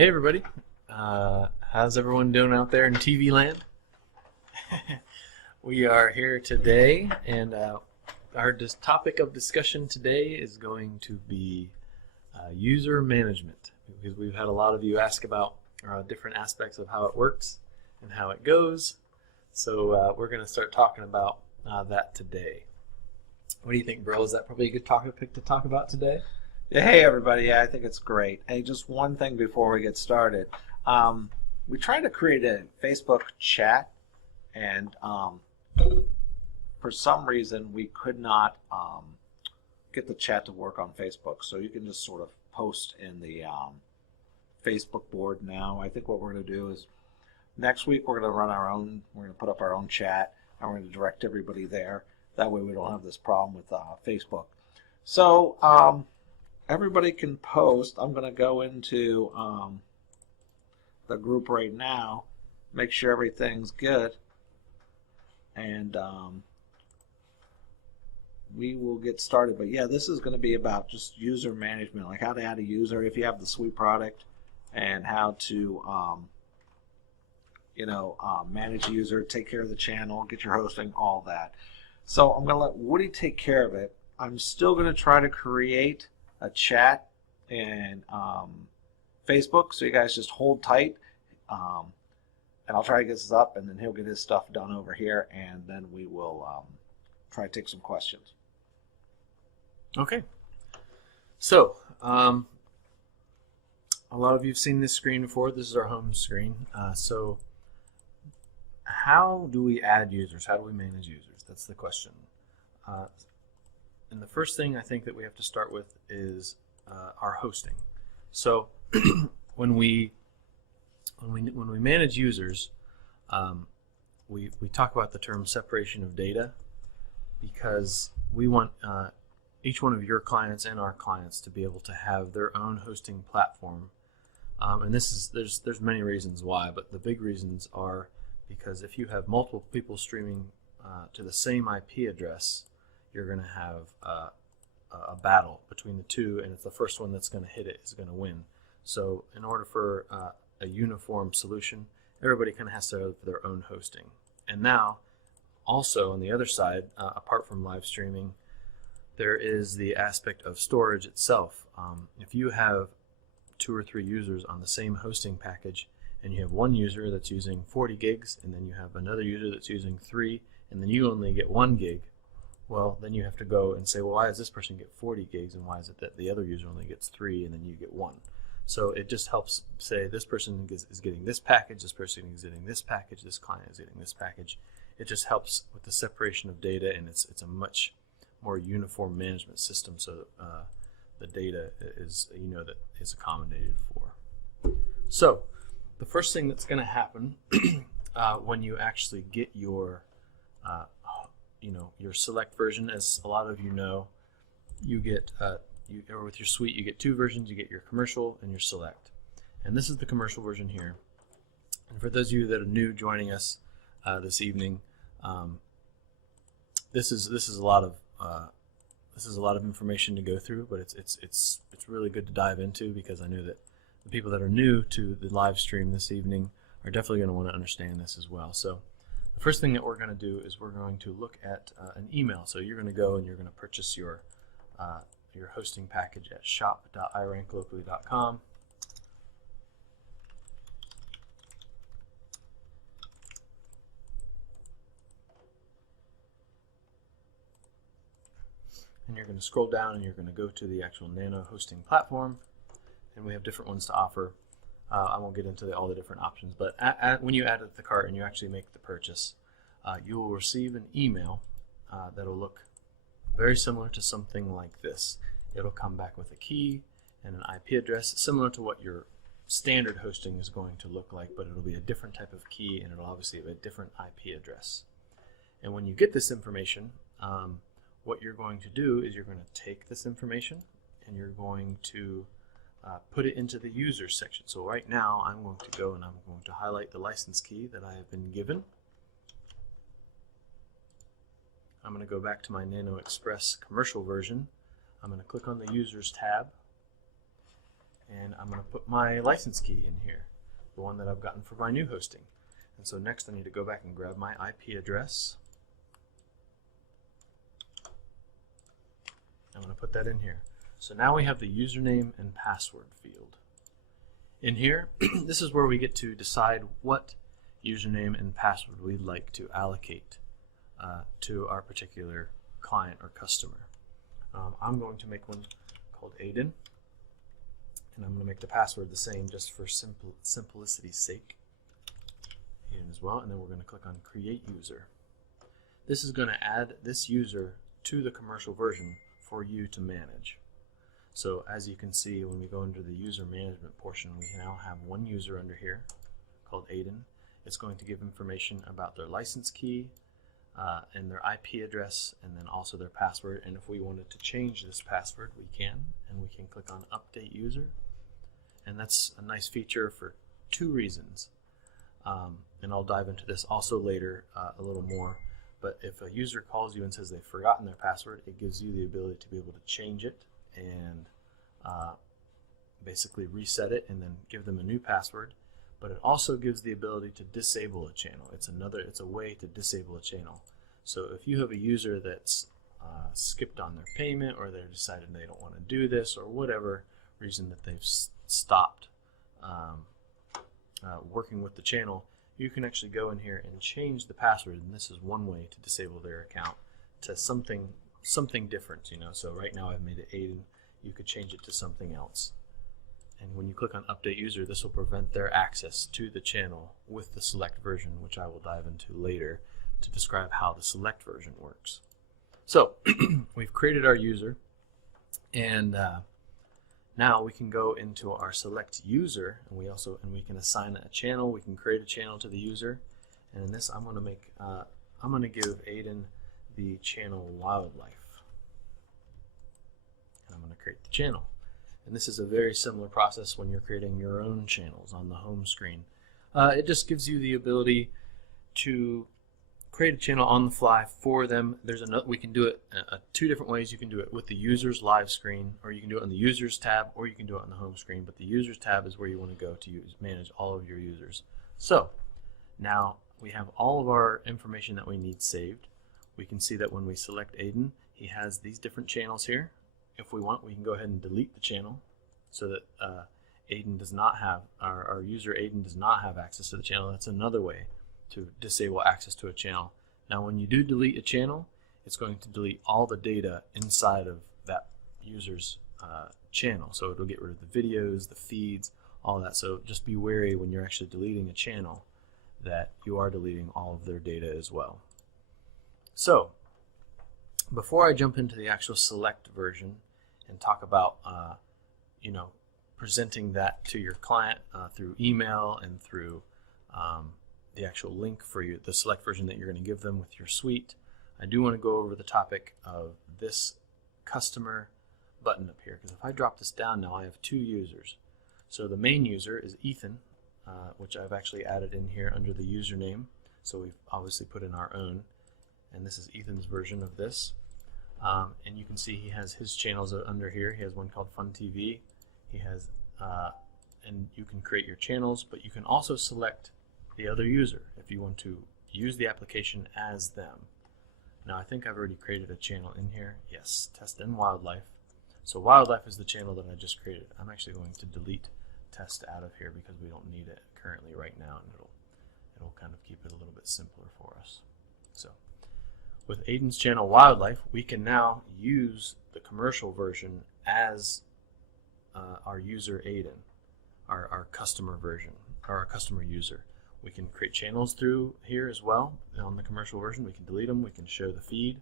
Hey everybody, how's everyone doing out there in TV land? We are here today, and our topic of discussion today is going to be user management, because we've had a lot of you ask about different aspects of how it works and how it goes. So we're going to start talking about that today. What do you think, Bro? Is that probably a good topic to talk about today? Yeah, hey everybody, yeah, I think it's great. Hey, just one thing before we get started. We tried to create a Facebook chat, and for some reason we could not get the chat to work on Facebook. So you can just sort of post in the Facebook board now. I think what we're going to do is next week we're going to we're going to put up our own chat, and we're going to direct everybody there. That way we don't have this problem with Facebook. So, everybody can post. I'm going to go into the group right now, make sure everything's good, and we will get started. But yeah, this is going to be about just user management, like how to add a user if you have the Suite product, and how to manage a user, take care of the channel, get your hosting, all that. So I'm going to let Woody take care of it. I'm still going to try to create a chat in Facebook, so you guys just hold tight, and I'll try to get this up, and then he'll get his stuff done over here, and then we will try to take some questions. Okay. So, a lot of you have seen this screen before. This is our home screen. So, how do we add users? How do we manage users? That's the question. And the first thing I think that we have to start with is our hosting. So when we manage users, we talk about the term separation of data, because we want each one of your clients and our clients to be able to have their own hosting platform. And there's many reasons why, but the big reasons are because if you have multiple people streaming to the same IP address, you're going to have a battle between the two, and it's the first one that's going to hit it is going to win. So in order for a uniform solution, everybody kind of has to have their own hosting. And now, also on the other side, apart from live streaming, there is the aspect of storage itself. If you have 2 or 3 users on the same hosting package, and you have one user that's using 40 gigs, and then you have another user that's using 3, and then you only get 1 gig, well, then you have to go and say, well, why does this person get 40 gigs, and why is it that the other user only gets 3, and then you get 1? So it just helps say this person is getting this package, this person is getting this package, this client is getting this package. It just helps with the separation of data, and it's a much more uniform management system, so the data is that is accommodated for. So the first thing that's going to happen when you actually get your your select version, as a lot of you know, you get or with your suite you get 2 versions. You get your commercial and your select, and this is the commercial version here. And for those of you that are new joining us this evening, this is a lot of information to go through, but it's really good to dive into, because I know that the people that are new to the live stream this evening are definitely going to want to understand this as well. So the first thing that we're going to do is we're going to look at an email. So you're going to go and you're going to purchase your hosting package at shop.iranklocally.com. And you're going to scroll down and you're going to go to the actual Nano hosting platform, and we have different ones to offer. I won't get into all the different options, but when you add it to the cart and you actually make the purchase, you will receive an email that will look very similar to something like this. It'll come back with a key and an IP address, similar to what your standard hosting is going to look like, but it'll be a different type of key, and it'll obviously have a different IP address. And when you get this information, what you're going to do is you're going to take this information and you're going to put it into the users section. So right now I'm going to go and I'm going to highlight the license key that I have been given. I'm going to go back to my Nano Express commercial version. I'm going to click on the users tab, and I'm going to put my license key in here, the one that I've gotten for my new hosting. And so next I need to go back and grab my IP address. I'm going to put that in here. So now we have the username and password field. In here, this is where we get to decide what username and password we'd like to allocate to our particular client or customer. I'm going to make one called Aiden, and I'm going to make the password the same just for simplicity's sake. Aiden as well, and then we're going to click on Create User. This is going to add this user to the commercial version for you to manage. So as you can see, when we go into the user management portion, we now have one user under here called Aiden. It's going to give information about their license key and their IP address, and then also their password. And if we wanted to change this password, we can, and we can click on Update User. And that's a nice feature for two reasons. And I'll dive into this also later a little more. But if a user calls you and says they've forgotten their password, it gives you the ability to be able to change it and basically reset it and then give them a new password. But it also gives the ability to disable a channel. It's a way to disable a channel. So if you have a user that's skipped on their payment, or they've decided they don't want to do this, or whatever reason that they've stopped working with the channel, you can actually go in here and change the password, and this is one way to disable their account to something different, you know. So right now I've made it Aiden. You could change it to something else. And when you click on Update User, this will prevent their access to the channel with the select version, which I will dive into later to describe how the select version works. So we've created our user, and now we can go into our select user, and we can assign a channel. We can create a channel to the user, and in this I'm going to give Aiden the channel Wildlife, and I'm going to create the channel. And this is a very similar process when you're creating your own channels on the home screen. It just gives you the ability to create a channel on the fly for them. We can do it two different ways. You can do it with the user's live screen, or you can do it on the users tab, or you can do it on the home screen. But the users tab is where you want to go to manage all of your users. So now we have all of our information that we need saved. We can see that when we select Aiden, he has these different channels here. If we want, we can go ahead and delete the channel so that Aiden does not have, our user Aiden does not have access to the channel. That's another way to disable access to a channel. Now when you do delete a channel, it's going to delete all the data inside of that user's channel. So it'll get rid of the videos, the feeds, all that. So just be wary when you're actually deleting a channel that you are deleting all of their data as well. So before I jump into the actual select version and talk about presenting that to your client through email and through the actual link for the select version that you're going to give them with your suite, I do want to go over the topic of this customer button up here, because if I drop this down now, I have two users. So the main user is Ethan, which I've actually added in here under the username. So we've obviously put in our own, and this is Ethan's version of this. And you can see he has his channels under here. He has one called Fun TV. He has, and you can create your channels, but you can also select the other user if you want to use the application as them. Now I think I've already created a channel in here. Yes, Test and Wildlife. So Wildlife is the channel that I just created. I'm actually going to delete Test out of here because we don't need it currently right now, and it'll kind of keep it a little bit simpler for us. So with Aiden's channel Wildlife, we can now use the commercial version as our user Aiden, our customer version, or our customer user. We can create channels through here as well. On the commercial version, we can delete them. We can show the feed,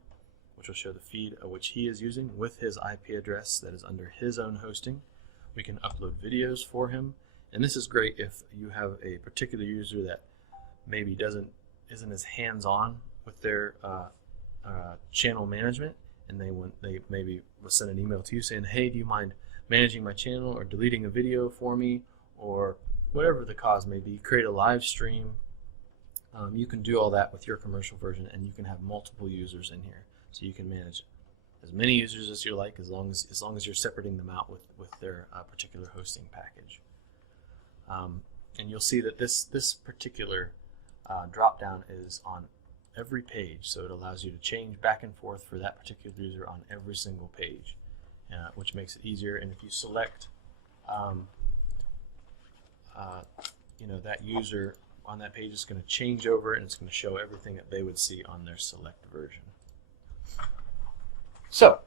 which will show the feed which he is using with his IP address that is under his own hosting. We can upload videos for him, and this is great if you have a particular user that maybe isn't as hands-on with their channel management, and they maybe will send an email to you saying, hey, do you mind managing my channel or deleting a video for me, or whatever the cause may be, create a live stream. You can do all that with your commercial version, and you can have multiple users in here, so you can manage as many users as you like, as long as you're separating them out with their particular hosting package. And you'll see that this particular drop down is on every page, so it allows you to change back and forth for that particular user on every single page, which makes it easier. And if you select that user on that page, it's going to change over and it's going to show everything that they would see on their select version. So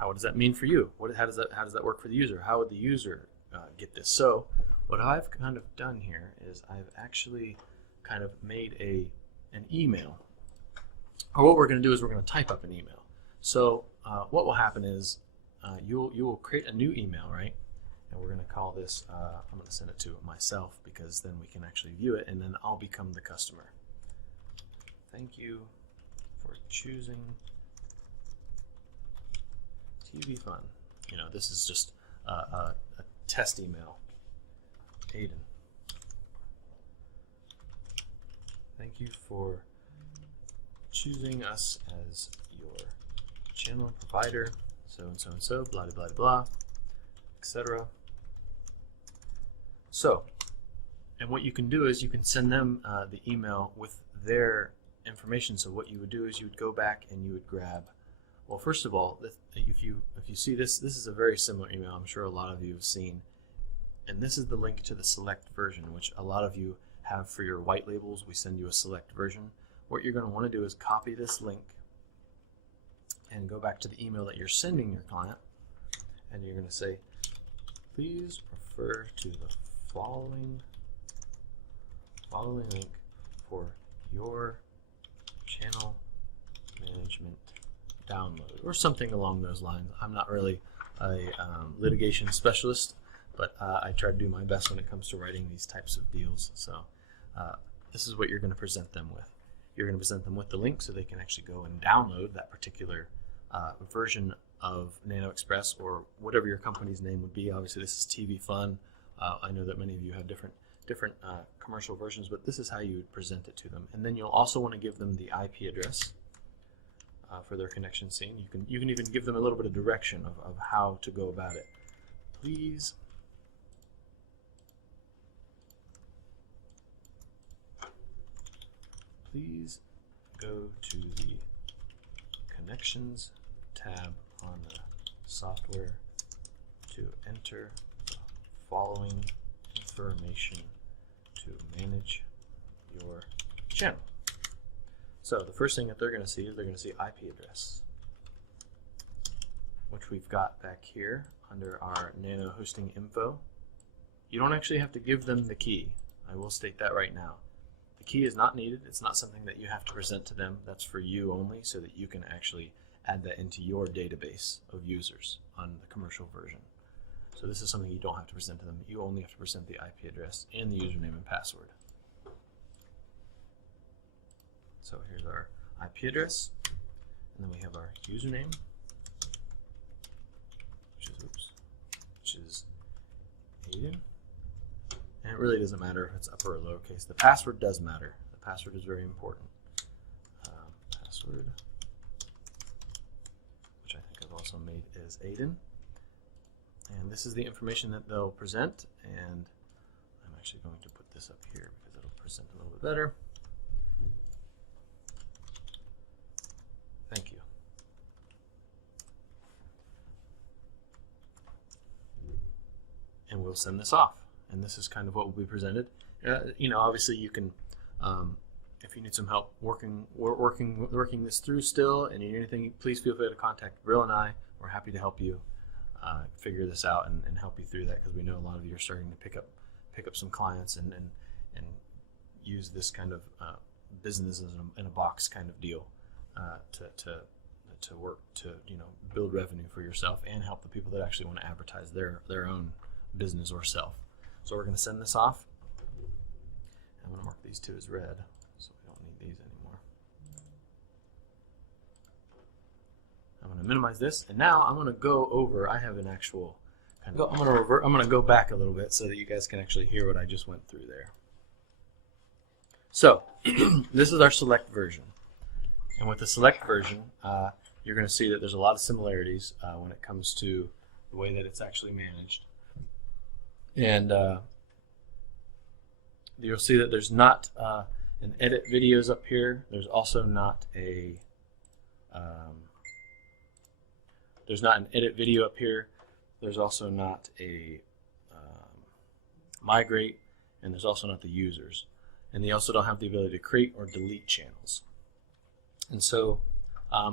what does that mean for you? How does that work for the user? How would the user get this? So what I've kind of done here is I've actually kind of made an email, or what we're going to do is we're going to type up an email. So what will happen is you will create a new email, right? And we're going to call this, I'm going to send it to myself, because then we can actually view it, and then I'll become the customer. Thank you for choosing TV Fun. This is just a test email. Aiden, thank you for choosing us as your channel provider, so and so and so, blah blah blah blah, etc. So, and what you can do is you can send them the email with their information. So what you would do is you would go back and you would grab, well, first of all, if you see this is a very similar email. I'm sure a lot of you have seen, and this is the link to the select version, which a lot of you have for your white labels. We send you a select version. What you're going to want to do is copy this link and go back to the email that you're sending your client, and you're going to say, please refer to the following link for your channel management download, or something along those lines. I'm not really a litigation specialist, but I try to do my best when it comes to writing these types of deals. So this is what you're going to present them with. You're going to present them with the link so they can actually go and download that particular version of Nano Express, or whatever your company's name would be. Obviously, this is TV Fun. I know that many of you have different commercial versions, but this is how you would present it to them. And then you'll also want to give them the IP address for their connection scene. You can even give them a little bit of direction of how to go about it. Please go to the Connections tab on the software to enter the following information to manage your channel. So the first thing that they're going to see is they're going to see IP address, which we've got back here under our Nano hosting info. You don't actually have to give them the key. I will state that right now. The key is not needed. It's not something that you have to present to them. That's for you only, so that you can actually add that into your database of users on the commercial version. So this is something you don't have to present to them. You only have to present the IP address and the username and password. So here's our IP address, and then we have our username, which is Aiden. And it really doesn't matter if it's upper or lowercase. The password does matter. The password is very important. Password, which I think I've also made, is Aiden. And this is the information that they'll present. And I'm actually going to put this up here because it'll present a little bit better. Thank you. And we'll send this off. And this is kind of what will be presented. Obviously you can, if you need some help working this through still, and you need anything, please feel free to contact Brill and I. We're happy to help you figure this out and help you through that, because we know a lot of you are starting to pick up some clients and use this kind of business in a box kind of deal to work to build revenue for yourself and help the people that actually want to advertise their own business or self. So we're going to send this off. I'm going to mark these two as red, so we don't need these anymore. I'm going to minimize this, and now I'm going to go over. I have an actual kind of. I'm going to go back a little bit so that you guys can actually hear what I just went through there. So this is our select version, and with the select version, you're going to see that there's a lot of similarities when it comes to the way that it's actually managed. And you'll see that there's not an edit videos up here. There's also not a there's not an edit video up here. There's also not a migrate, and there's also not the users. And they also don't have the ability to create or delete channels. And so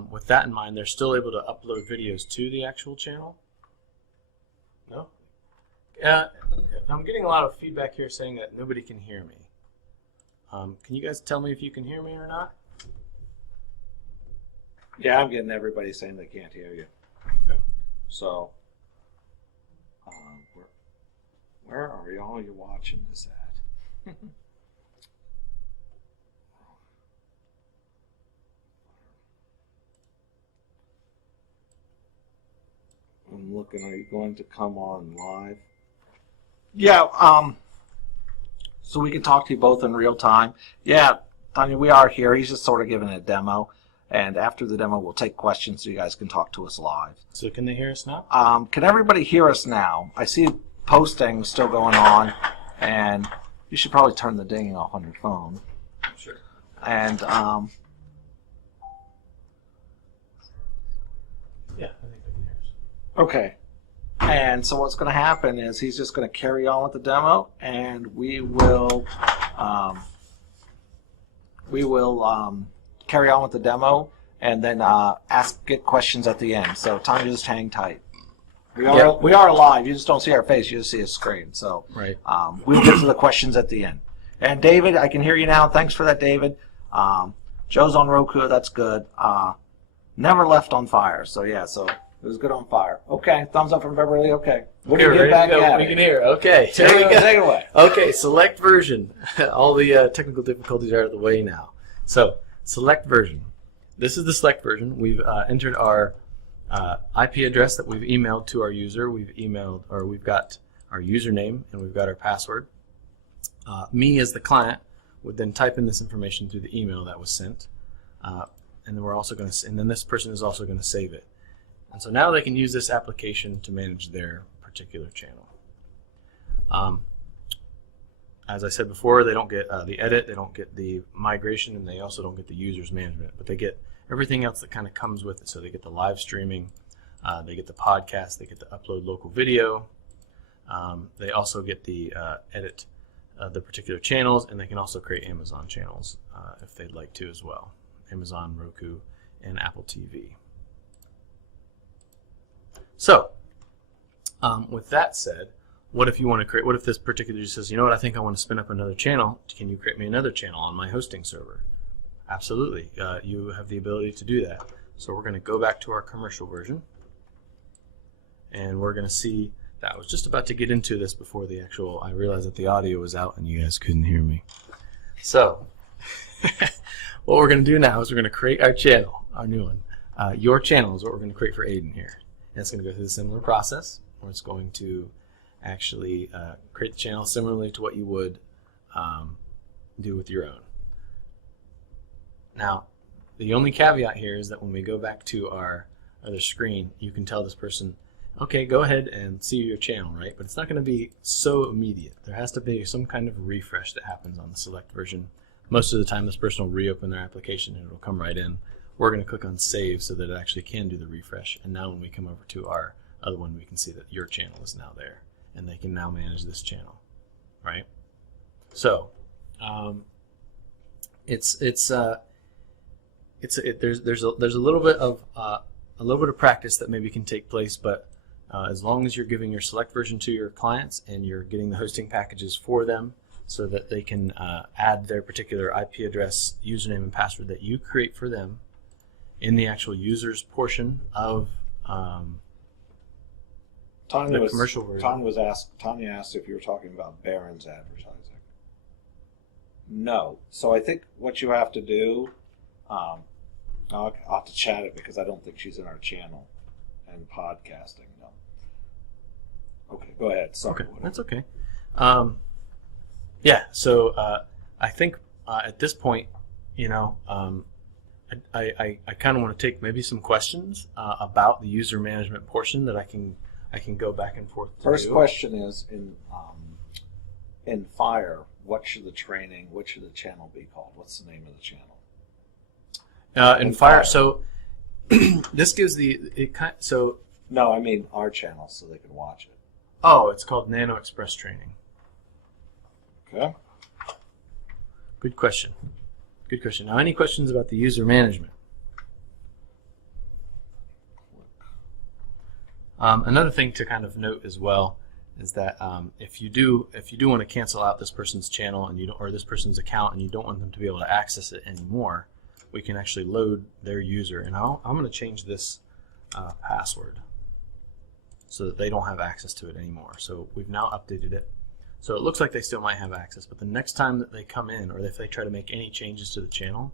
with that in mind, they're still able to upload videos to the actual channel. No? I'm getting a lot of feedback here saying that nobody can hear me. Can you guys tell me if you can hear me or not? Yeah, I'm getting everybody saying they can't hear you. Okay. So, where are y'all you watching this at? I'm looking, are you going to come on live? Yeah, so we can talk to you both in real time. Yeah, Tanya, we are here. He's just sort of giving a demo. And after the demo, we'll take questions so you guys can talk to us live. So can they hear us now? Can everybody hear us now? I see posting still going on, and you should probably turn the dinging off on your phone. Sure. And yeah, I think they can hear us. okay. And so what's going to happen is he's just going to carry on with the demo, and we will carry on with the demo, and then get questions at the end. So Tanya, just hang tight. We are live. You just don't see our face. You just see a screen. So right. We'll get to the questions at the end. And David, I can hear you now. Thanks for that, David. Joe's on Roku. That's good. Never left on fire. So yeah. So it was good on fire. Okay. Thumbs up from Beverly. Okay. We're gonna get back at we it. can hear. Okay. Take it away. Okay. Select version. All the technical difficulties are out of the way now. So select version. This is the select version. We've entered our IP address that we've emailed to our user. We've got our username and we've got our password. Me as the client would then type in this information through the email that was sent, and then we're also going to, and then this person is also going to save it. And so now they can use this application to manage their particular channel. As I said before, they don't get the edit, they don't get the migration, and they also don't get the users management, but they get everything else that kind of comes with it. So they get the live streaming, they get the podcast, they get the upload local video, they also get the edit the particular channels, and they can also create Amazon channels if they'd like to as well. Amazon, Roku, and Apple TV. So with that said, what if you want to create, what if this particular user says, you know what, I think I want to spin up another channel. Can you create me another channel on my hosting server? Absolutely. You have the ability to do that. So we're going to go back to our commercial version, and we're going to see that I was just about to get into this before the actual, I realized that the audio was out and you guys couldn't hear me. So what we're going to do now is we're going to create our channel, our new one. Your channel is what we're going to create for Aiden here. And it's going to go through the similar process where it's going to actually create the channel similarly to what you would do with your own. Now, the only caveat here is that when we go back to our other screen, you can tell this person, okay, go ahead and see your channel, right? But it's not going to be so immediate. There has to be some kind of refresh that happens on the select version. Most of the time, this person will reopen their application and it'll come right in. We're going to click on save so that it actually can do the refresh. And now when we come over to our other one, we can see that your channel is now there, and they can now manage this channel, right? So there's a little bit of practice that maybe can take place, but as long as you're giving your select version to your clients and you're getting the hosting packages for them so that they can add their particular IP address, username, and password that you create for them in the actual users portion of the commercial version. Tanya asked if you were talking about Barron's advertising. No. So I think what you have to do, I'll have to chat it because I don't think she's in our channel and podcasting. No. Okay, go ahead. Sorry. Okay, that's okay. Yeah, so I think at this point, I kind of want to take maybe some questions about the user management portion that I can go back and forth to First do. question is in Fire, what should the channel be called? What's the name of the channel? In Fire, so this gives so. No, I mean our channel, so they can watch it. Oh, it's called Nano Express Training. Okay. Good question. Good question. Now, any questions about the user management? Another thing to kind of note as well is that if you do want to cancel out this person's channel and or this person's account and you don't want them to be able to access it anymore, we can actually load their user. And I'm going to change this password so that they don't have access to it anymore. So we've now updated it. So it looks like they still might have access, but the next time that they come in, or if they try to make any changes to the channel,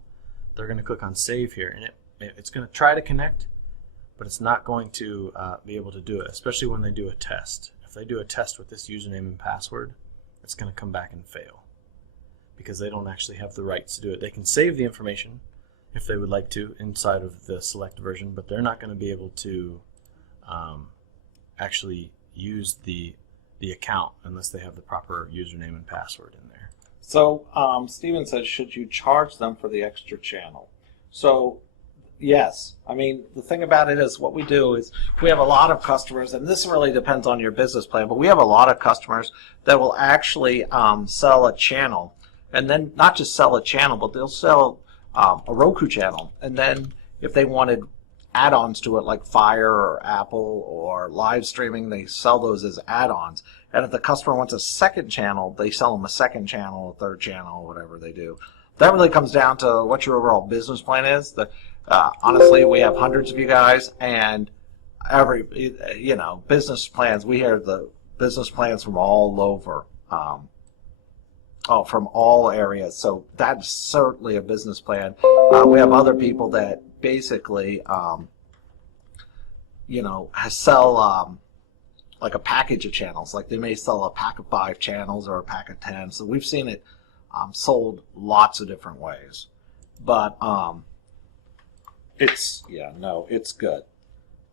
they're going to click on Save here, and it's going to try to connect, but it's not going to be able to do it, especially when they do a test. If they do a test with this username and password, it's going to come back and fail because they don't actually have the rights to do it. They can save the information if they would like to inside of the select version, but they're not going to be able to actually use the account unless they have the proper username and password in there. So Steven says, should you charge them for the extra channel? So yes. I mean, the thing about it is what we do is we have a lot of customers, and this really depends on your business plan, but we have a lot of customers that will actually sell a channel, and then not just sell a channel, but they'll sell a Roku channel, and then if they wanted add-ons to it like Fire or Apple or live streaming, they sell those as add-ons. And if the customer wants a second channel, they sell them a second channel, a third channel, whatever they do. That really comes down to what your overall business plan is. Honestly, we have hundreds of you guys, and every business plans. We hear the business plans from all over, from all areas. So that's certainly a business plan. We have other people that basically, sell like a package of channels. Like they may sell a pack of 5 channels or a pack of 10. So we've seen it sold lots of different ways. But it's good.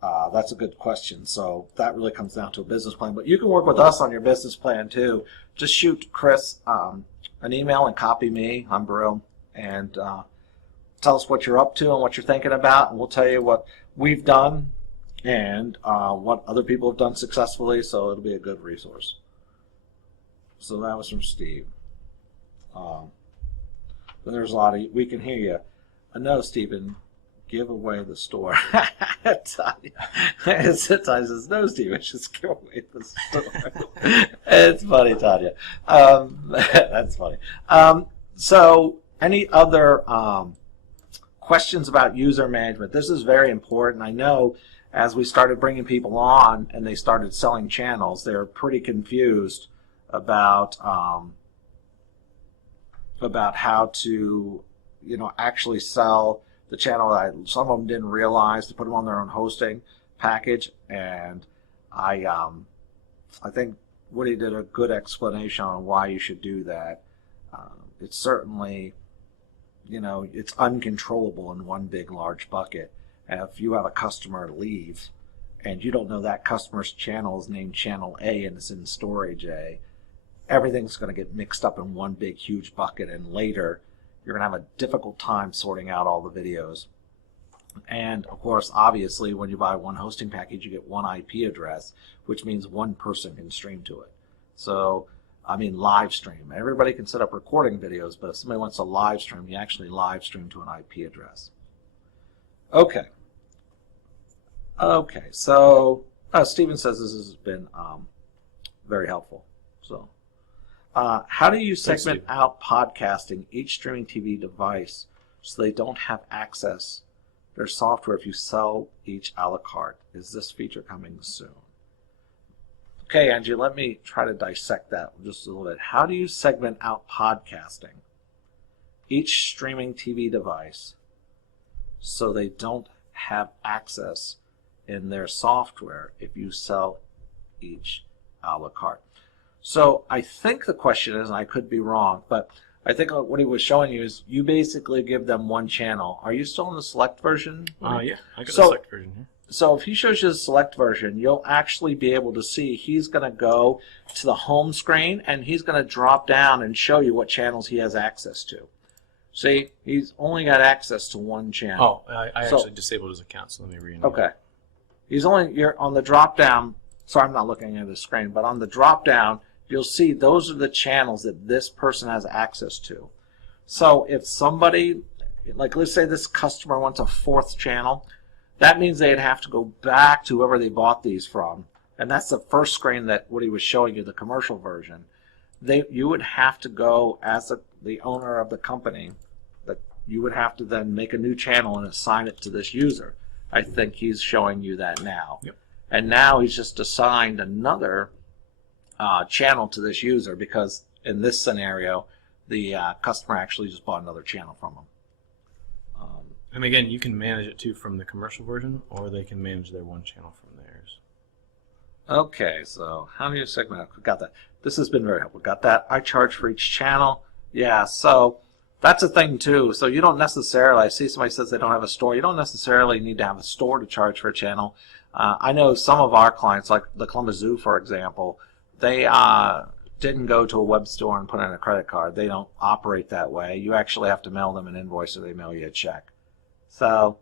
That's a good question. So that really comes down to a business plan. But you can work with us on your business plan too. Just shoot Chris an email and copy me. I'm Brill, and tell us what you're up to and what you're thinking about, and we'll tell you what we've done and what other people have done successfully. So it'll be a good resource. So that was from Steve. Then there's a lot of we can hear you. No, Stephen, give away the store. Tanya says, no, Stephen, just give away the store. It's funny, Tanya. That's funny. So any other questions about user management? This is very important. I know as we started bringing people on and they started selling channels, they're pretty confused about how to actually sell the channel. Some of them didn't realize to put them on their own hosting package, and I think Woody did a good explanation on why you should do that. It's certainly, it's uncontrollable in one big large bucket. And if you have a customer leave and you don't know that customer's channel is named channel A and it's in storage A, everything's going to get mixed up in one big huge bucket, and later you're going to have a difficult time sorting out all the videos. And of course, obviously, when you buy one hosting package, you get one IP address, which means one person can stream to it. So, live stream. Everybody can set up recording videos, but if somebody wants to live stream, you actually live stream to an IP address. Okay. So Stephen says this has been very helpful. So, how do you segment out podcasting each streaming TV device so they don't have access to their software if you sell each a la carte? Is this feature coming soon? Okay, Angie, let me try to dissect that just a little bit. How do you segment out podcasting each streaming TV device so they don't have access in their software if you sell each a la carte? So I think the question is, and I could be wrong, but I think what he was showing you is you basically give them one channel. Are you still in the select version? Yeah, I got the So- select version here. So if he shows you the select version, you'll actually be able to see he's going to go to the home screen and he's going to drop down and show you what channels he has access to. See, he's only got access to one channel. Oh, I So- actually disabled his account, so let me rename it. Okay. You're on the drop down. Sorry, I'm not looking at the screen, but on the drop down, you'll see those are the channels that this person has access to. So if somebody, like let's say this customer wants a fourth channel, that means they'd have to go back to whoever they bought these from. And that's the first screen that what he was showing you, the commercial version. You would have to go as the owner of the company, that you would have to then make a new channel and assign it to this user. I think he's showing you that now. Yep. And now he's just assigned another channel to this user because in this scenario, the customer actually just bought another channel from him. And again, you can manage it too from the commercial version, or they can manage their one channel from theirs. Okay, so how do you segment? We got that. This has been very helpful. Got that. I charge for each channel. Yeah, so that's a thing too. So you don't necessarily, I see somebody says they don't have a store. You don't necessarily need to have a store to charge for a channel. I know some of our clients, like the Columbus Zoo, for example, they didn't go to a web store and put in a credit card. They don't operate that way. You actually have to mail them an invoice or they mail you a check. So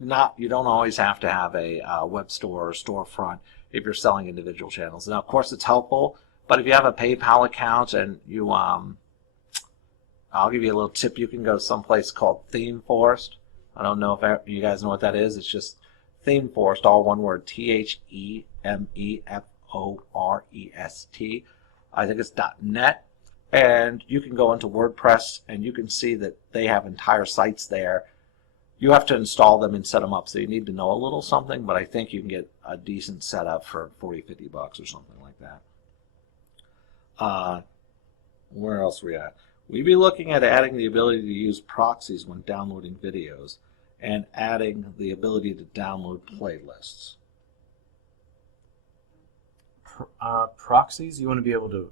you don't always have to have a web store or storefront if you're selling individual channels. Now, of course, it's helpful, but if you have a PayPal account and you, I'll give you a little tip. You can go someplace called ThemeForest. I don't know if you guys know what that is. It's just ThemeForest, all one word, ThemeForest. I think it's .net. And you can go into WordPress and you can see that they have entire sites there. You have to install them and set them up, so you need to know a little something, but I think you can get a decent setup for $40-50 or something like that. Where else are we at? We'd be looking at adding the ability to use proxies when downloading videos and adding the ability to download playlists. Proxies, you want to be able to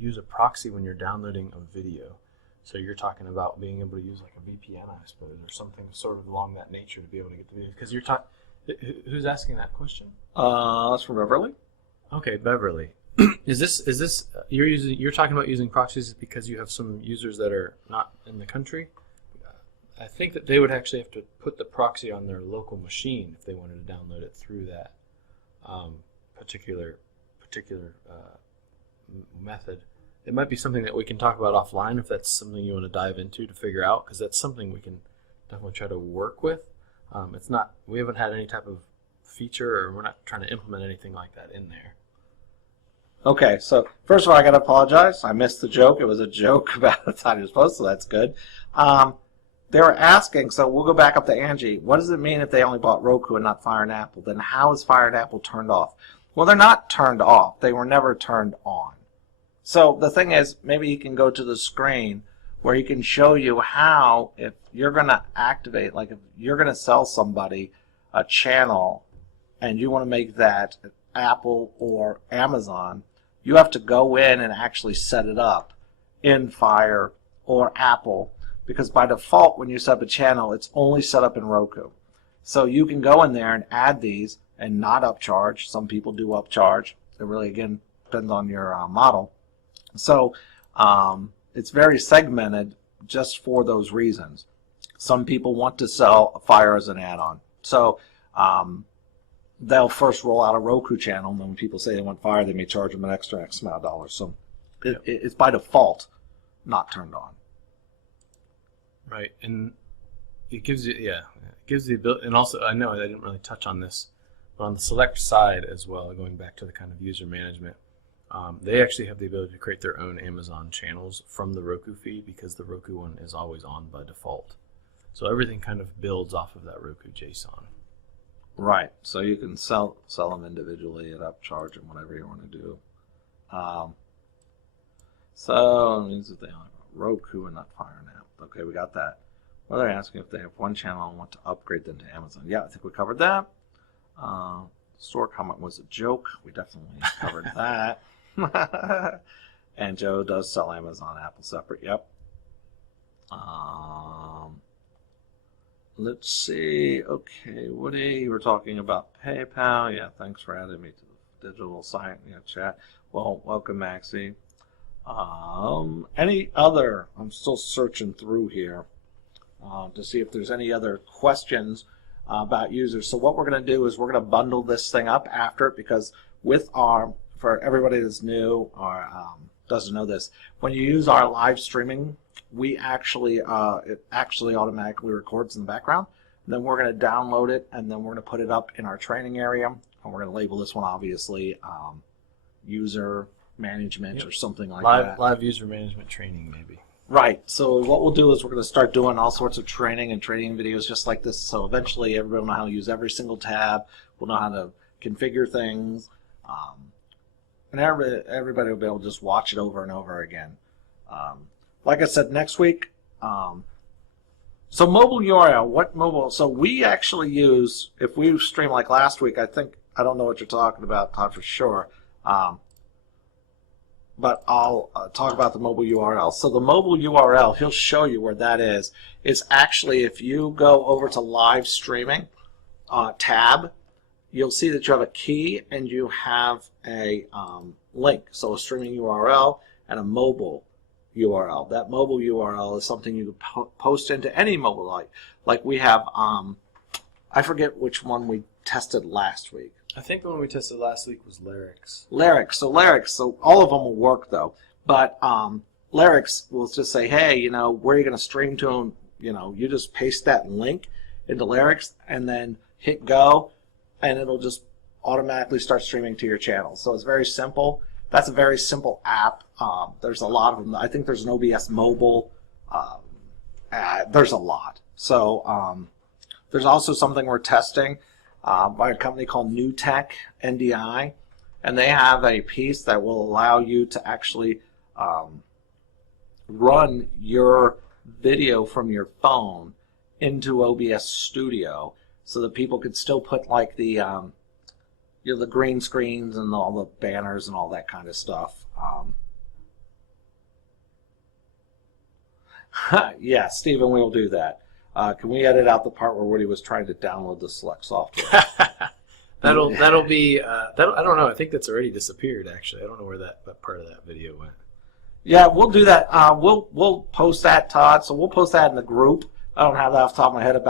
use a proxy when you're downloading a video. So you're talking about being able to use like a VPN, I suppose, or something sort of along that nature to be able to get the video. Because you're talking, who's asking that question? That's from Beverly. Okay, Beverly. Is this you're talking about using proxies because you have some users that are not in the country? I think that they would actually have to put the proxy on their local machine if they wanted to download it through that particular method. It might be something that we can talk about offline if that's something you want to dive into to figure out, because that's something we can definitely try to work with. It's not, we haven't had any type of feature, or we're not trying to implement anything like that in there. Okay, so first of all, I got to apologize. I missed the joke. It was a joke about the time you're supposed to, so that's good. They were asking, so we'll go back up to Angie. What does it mean if they only bought Roku and not Fire and Apple? Then how is Fire and Apple turned off? Well, they're not turned off. They were never turned on. So the thing is, maybe you can go to the screen where he can show you how, if you're going to activate, like if you're going to sell somebody a channel and you want to make that Apple or Amazon, you have to go in and actually set it up in Fire or Apple, because by default when you set up a channel, it's only set up in Roku. So you can go in there and add these and not upcharge. Some people do upcharge. It really, again, depends on your model. So it's very segmented just for those reasons. Some people want to sell Fire as an add-on. So they'll first roll out a Roku channel, and then when people say they want Fire, they may charge them an extra X amount of dollars. So it's by default not turned on. Right, and it gives you, it gives the ability, and also I know I didn't really touch on this, but on the select side as well, going back to the kind of user management, they actually have the ability to create their own Amazon channels from the Roku feed, because the Roku one is always on by default. So everything kind of builds off of that Roku JSON. Right, so you can sell them individually at upcharge and whatever you want to do. So it means that they have Roku and not Fire and Apple. Okay, we got that. Well, they're asking if they have one channel and want to upgrade them to Amazon. Yeah, I think we covered that. Store comment was a joke. We definitely covered that. And Joe does sell Amazon, Apple separate. Yep. Let's see. Okay, Woody, you were talking about PayPal. Yeah, thanks for adding me to the digital sign chat. Well, welcome, Maxie. Any other? I'm still searching through here to see if there's any other questions about users. So what we're going to do is we're going to bundle this thing up after it, because with our, for everybody that's new or doesn't know this, when you use our live streaming, we actually it actually automatically records in the background. And then we're going to download it, and then we're going to put it up in our training area, and we're going to label this one obviously user management or something like that. Live user management training, maybe. Right. So what we'll do is we're going to start doing all sorts of training and training videos just like this. So eventually everybody will know how to use every single tab. We'll know how to configure things. And everybody will be able to just watch it over and over again. Like I said, next week, so mobile URL, what mobile? So we actually use, if we stream like last week, I don't know what you're talking about, Todd, for sure. But I'll talk about the mobile URL. So the mobile URL, he'll show you where that is. It's actually, if you go over to live streaming tab, you'll see that you have a key and you have a link. So a streaming URL and a mobile URL. That mobile URL is something you can post into any mobile site. Like we have, I forget which one we tested last week. I think the one we tested last week was Larix. Larix. So all of them will work though. But Larix will just say, hey, where are you going to stream to? You just paste that link into Larix and then hit go, and it'll just automatically start streaming to your channel. So it's very simple. That's a very simple app. There's a lot of them. I think there's an OBS mobile. There's a lot. So there's also something we're testing by a company called New Tech NDI, and they have a piece that will allow you to actually run your video from your phone into OBS Studio, so that people could still put like the the green screens and all the banners and all that kind of stuff. Yeah, Stephen, we'll do that. Can we edit out the part where Woody was trying to download the select software? that'll be I don't know. I think that's already disappeared. Actually, I don't know where that part of that video went. Yeah, we'll do that. We'll post that, Todd. So we'll post that in the group. I don't have that off the top of my head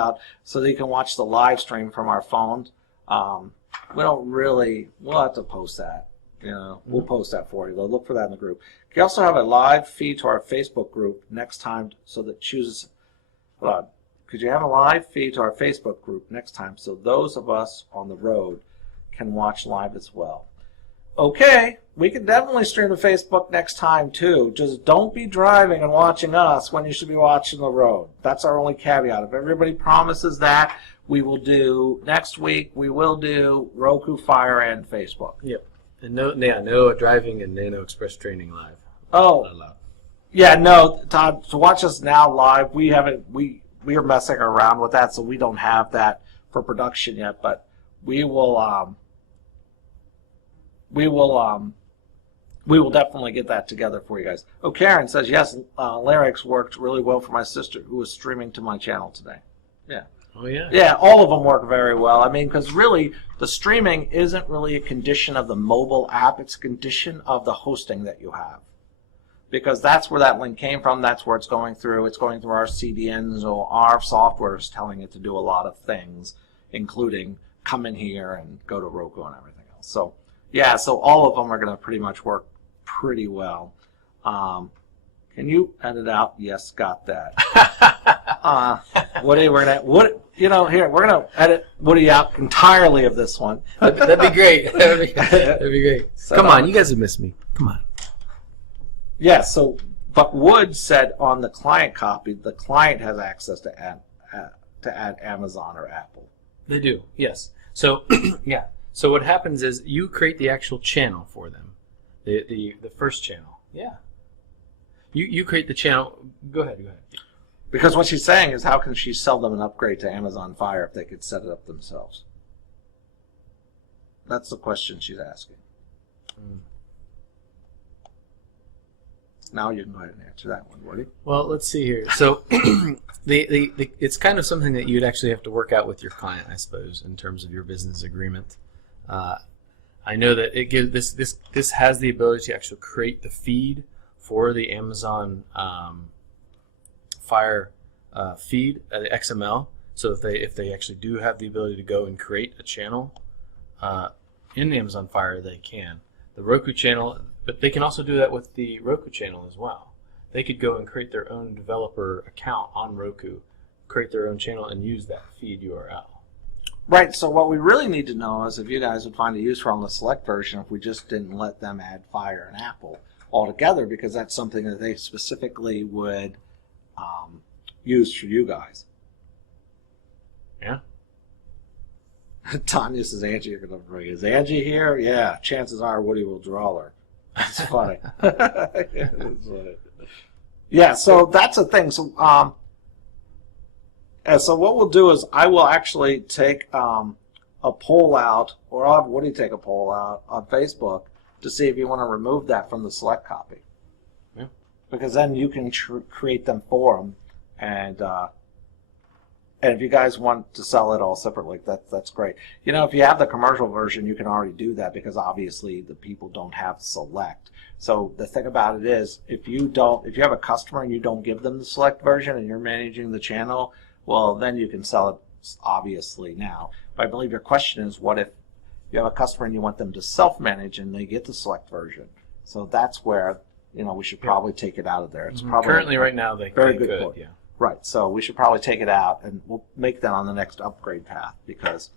so that you can watch the live stream from our phones. We'll have to post that. We'll post that for you. Though. Look for that in the group. You also have a live feed to our Facebook group next time, so that chooses. Hold on. Could you have a live feed to our Facebook group next time, so those of us on the road can watch live as well? Okay, we can definitely stream to Facebook next time too. Just don't be driving and watching us when you should be watching the road. That's our only caveat. If everybody promises that, we will do next week. We will do Roku, Fire, and Facebook. Yep. And no driving and Nano Express training live. Oh, yeah, no, Todd. To watch us now live, we are messing around with that, so we don't have that for production yet. But we will definitely get that together for you guys. Oh, Karen says yes. Larix worked really well for my sister who was streaming to my channel today. Yeah. Oh, yeah. Yeah, all of them work very well. I mean, because really, the streaming isn't really a condition of the mobile app. It's a condition of the hosting that you have. Because that's where that link came from. That's where it's going through. It's going through our CDNs, or our software is telling it to do a lot of things, including come in here and go to Roku and everything else. So, yeah, so all of them are going to pretty much work pretty well. Can you edit out? Yes, got that. Woody, we're gonna edit Woody out entirely of this one. That'd be great. That'd be great. So, come on, you guys have missed me. Come on. Yeah. So, but Wood said on the client copy, the client has access to add Amazon or Apple. They do. Yes. So yeah. So what happens is you create the actual channel for them, the first channel. Yeah. You create the channel. Go ahead. Because what she's saying is, how can she sell them an upgrade to Amazon Fire if they could set it up themselves? That's the question she's asking. Now you can go ahead and answer that one, Woody. Well, let's see here. So, it's kind of something that you'd actually have to work out with your client, I suppose, in terms of your business agreement. I know that it gives this has the ability to actually create the feed for the Amazon Fire feed, the XML. So if they actually do have the ability to go and create a channel in Amazon Fire, they can. The Roku channel, but they can also do that with the Roku channel as well. They could go and create their own developer account on Roku, create their own channel, and use that feed URL. Right, so what we really need to know is if you guys would find a use for on the select version if we just didn't let them add Fire and Apple altogether, because that's something that they specifically would use for you guys. Yeah. Tanya says, Angie, you're going to bring. Is Angie here? Yeah, chances are Woody will draw her. That's funny. Yeah, so that's a thing. So, so what we'll do is I will actually take a poll out, or I'll have Woody take a poll out on Facebook to see if you want to remove that from the select copy. Yeah. Because then you can create them for them, and if you guys want to sell it all separately, that's great. You know, if you have the commercial version, you can already do that because obviously the people don't have select. So the thing about it is, if you have a customer and you don't give them the select version and you're managing the channel, well, then you can sell it obviously now. But I believe your question is, what if you have a customer and you want them to self-manage and they get the select version? So that's where, you know, we should probably take it out of there. It's probably currently right now they very could, good point. yeah. Right, so we should probably take it out, and we'll make that on the next upgrade path, because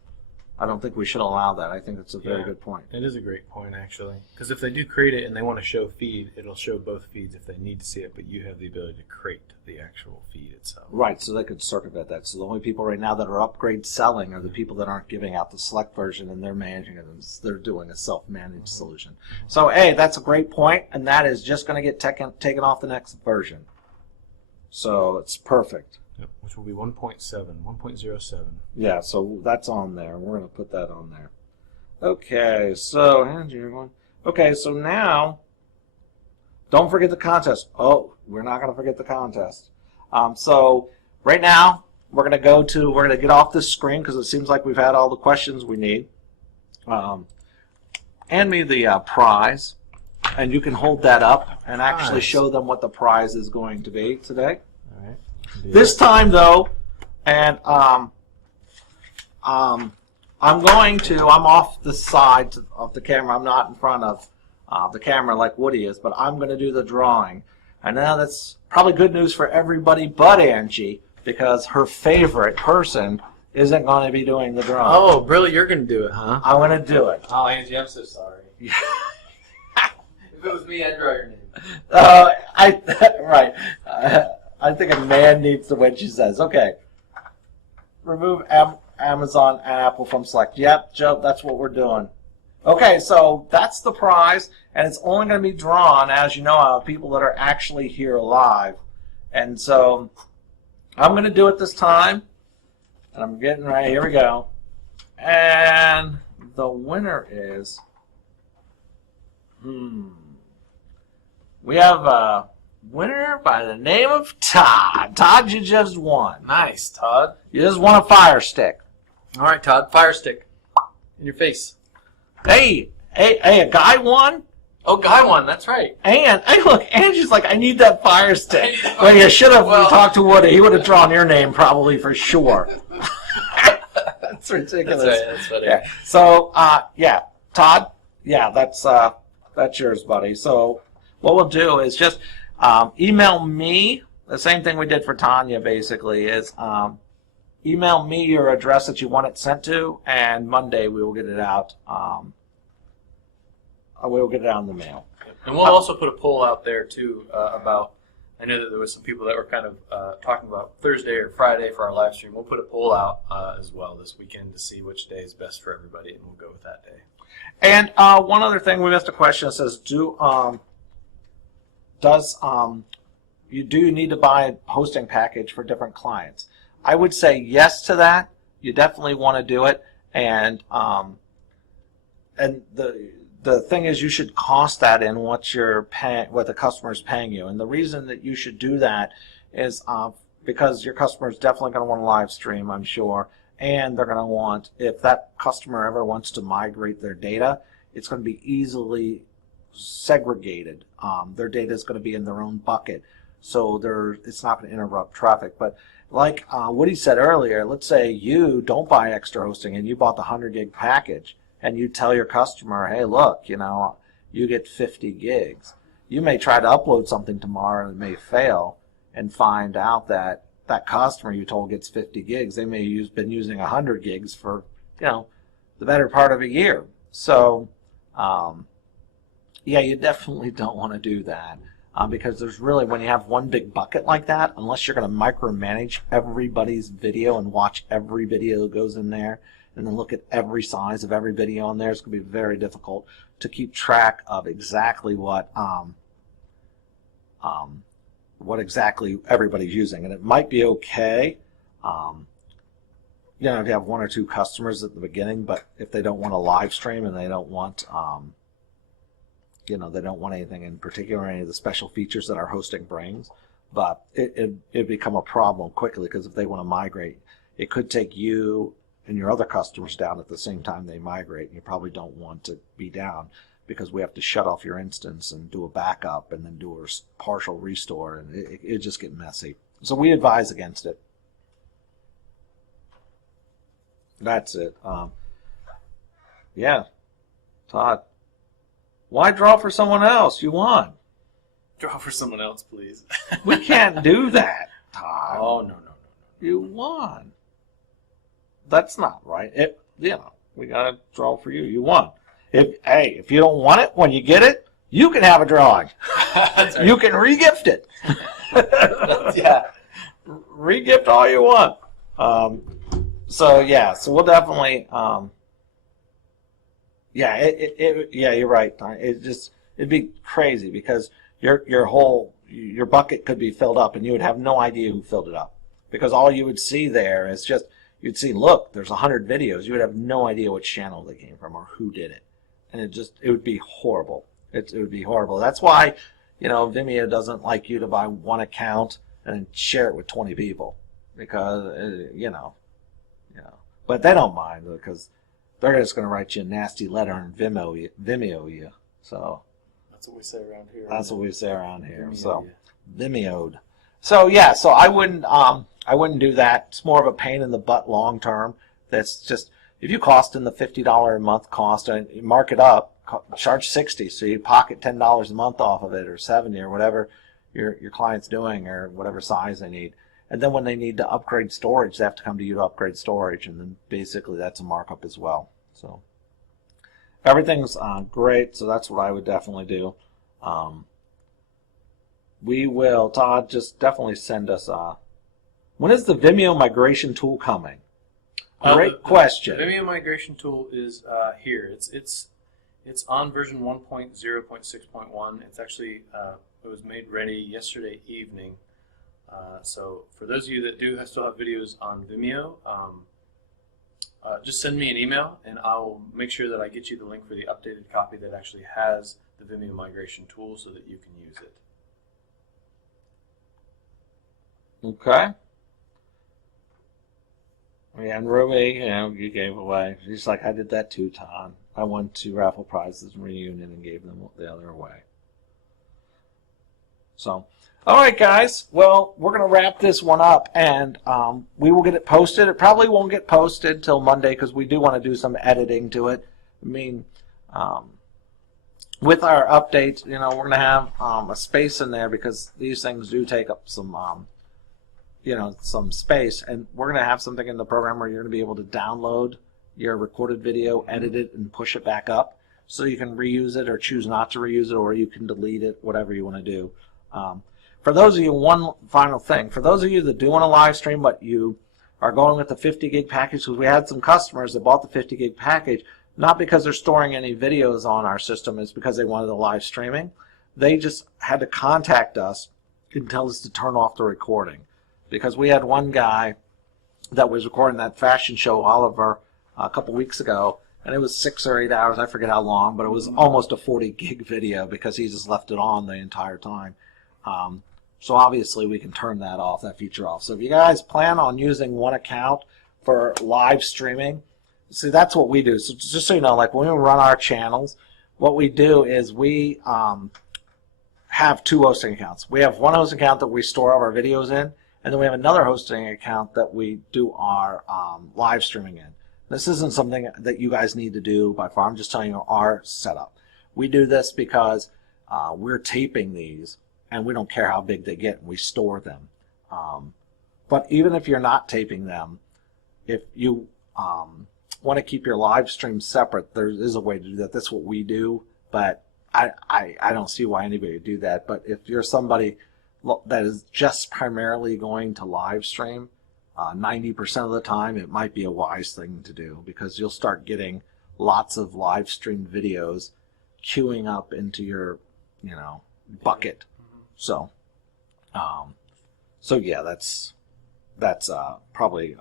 I don't think we should allow that. I think it's a very good point. It is a great point, actually. Because if they do create it and they want to show feed, it'll show both feeds if they need to see it, but you have the ability to create the actual feed itself. Right, so they could circumvent that. So the only people right now that are upgrade selling are the people that aren't giving out the select version, and they're managing it, and they're doing a self-managed solution. So, hey, that's a great point, and that is just going to get taken off the next version. So it's perfect. Yep, which will be 1.07. Yeah, so that's on there. We're going to put that on there. Okay, so okay, so now don't forget the contest. Oh, we're not going to forget the contest. So right now we're going to get off this screen because it seems like we've had all the questions we need. Hand me the prize, and you can hold that up and actually show them what the prize is going to be today. All right. This time, though, and I'm off the side of the camera. I'm not in front of the camera like Woody is, but I'm going to do the drawing. I know that's probably good news for everybody but Angie, because her favorite person isn't going to be doing the drawing. Oh, really? You're going to do it, huh? I'm going to do it. Oh, Angie, I'm so sorry. If it was me, I'd draw your name. Right. I think a man needs to when she says, okay, remove Amazon and Apple from Select. Yep, Joe, that's what we're doing. Okay, so that's the prize, and it's only going to be drawn, as you know, out of people that are actually here live. And so I'm going to do it this time, and I'm getting right. Here we go. And the winner is, we have a winner by the name of Todd. Todd, you just won. Nice, Todd. You just won a Fire Stick. All right, Todd, Fire Stick in your face. Hey, a guy won? Oh, Guy won, that's right. And, hey, look, Angie's like, I need that Fire Stick. Well, you should have talked to Woody. He would have drawn your name probably for sure. That's ridiculous. That's right, that's funny. Yeah. So, yeah, Todd, yeah, that's yours, buddy. So what we'll do is just email me. The same thing we did for Tanya, basically, is email me your address that you want it sent to, and Monday we will get it out. We will get it out in the mail. And we'll also put a poll out there, too, about, I know that there was some people that were kind of talking about Thursday or Friday for our live stream. We'll put a poll out as well this weekend to see which day is best for everybody, and we'll go with that day. And one other thing, we missed a question that says, do you need to buy a hosting package for different clients? I would say yes to that. You definitely want to do it, and the thing is, you should cost that in what the customer's paying you. And the reason that you should do that is because your customer is definitely going to want to live stream, I'm sure, and they're going to want, if that customer ever wants to migrate their data, it's going to be easily segregated. Their data is going to be in their own bucket, so it's not going to interrupt traffic. But like Woody said earlier, let's say you don't buy extra hosting and you bought the 100 gig package, and you tell your customer, hey, look, you get 50 gigs. You may try to upload something tomorrow and it may fail, and find out that that customer you told gets 50 gigs. They may have been using 100 gigs for, the better part of a year. So, yeah, you definitely don't want to do that. Because there's really, when you have one big bucket like that, unless you're going to micromanage everybody's video and watch every video that goes in there, and then look at every size of every video on there, it's going to be very difficult to keep track of exactly what exactly everybody's using. And it might be okay, if you have one or two customers at the beginning, but if they don't want to live stream and they don't want they don't want anything in particular, any of the special features that our hosting brings, but it'd become a problem quickly, because if they want to migrate, it could take you and your other customers down at the same time they migrate, and you probably don't want to be down, because we have to shut off your instance and do a backup and then do a partial restore, and it just get messy. So we advise against it. That's it. Yeah, Todd. Why draw for someone else? You won. Draw for someone else, please. We can't do that, Todd. Oh, no. You won. That's not right. We got to draw for you. You won. If you don't want it when you get it, you can have a drawing. That's right. You can re-gift it. Yeah. Re-gift all you want. So we'll definitely... you're right. It'd be crazy, because your bucket could be filled up and you would have no idea who filled it up, because all you would see there is just, you'd see, look, there's 100 videos. You would have no idea which channel they came from or who did it, and it would be horrible. It would be horrible. That's why Vimeo doesn't like you to buy one account and then share it with 20 people, because but they don't mind, because they're just going to write you a nasty letter and Vimeo you. So that's what we say around here. That's what we say around here. Vimeo, so yeah. Vimeoed. So I wouldn't do that. It's more of a pain in the butt long term. That's just, if you cost in the $50 a month cost and you mark it up, charge $60, so you pocket $10 a month off of it, or $70, or whatever your client's doing, or whatever size they need. And then when they need to upgrade storage, they have to come to you to upgrade storage, and then basically that's a markup as well. So everything's great, so that's what I would definitely do. We will, Todd, just definitely send us, when is the Vimeo migration tool coming? Great question. The Vimeo migration tool is here. It's on version 1.0.6.1. It's actually, it was made ready yesterday evening. So for those of you that do still have videos on Vimeo, just send me an email and I'll make sure that I get you the link for the updated copy that actually has the Vimeo migration tool so that you can use it. Okay. Yeah, and Ruby, you gave away. She's like, I did that too, Todd. I won 2 raffle prizes in reunion and gave them the other away. So, all right, guys. Well, we're going to wrap this one up, and we will get it posted. It probably won't get posted till Monday, because we do want to do some editing to it. I mean, with our updates, we're going to have a space in there, because these things do take up some some space, and we're going to have something in the program where you're going to be able to download your recorded video, edit it, and push it back up, so you can reuse it or choose not to reuse it, or you can delete it, whatever you want to do. For those of you, one final thing, for those of you that do want to live stream, but you are going with the 50 gig package, because we had some customers that bought the 50 gig package, not because they're storing any videos on our system, it's because they wanted the live streaming. They just had to contact us and tell us to turn off the recording. Because we had one guy that was recording that fashion show, Oliver, a couple weeks ago, and it was 6 or 8 hours. I forget how long, but it was almost a 40 gig video because he just left it on the entire time. So obviously we can turn that off, that feature off. So if you guys plan on using one account for live streaming, see, that's what we do. So just so you know, like when we run our channels, what we do is we have 2 hosting accounts. We have one hosting account that we store all our videos in, and then we have another hosting account that we do our live streaming in. This isn't something that you guys need to do by far. I'm just telling you our setup. We do this because we're taping these, and we don't care how big they get, and we store them. But even if you're not taping them, if you want to keep your live stream separate, there is a way to do that. That's what we do, but I don't see why anybody would do that. But if you're somebody that is just primarily going to live stream, 90% of the time, it might be a wise thing to do, because you'll start getting lots of live streamed videos queuing up into your, bucket. So, yeah, that's probably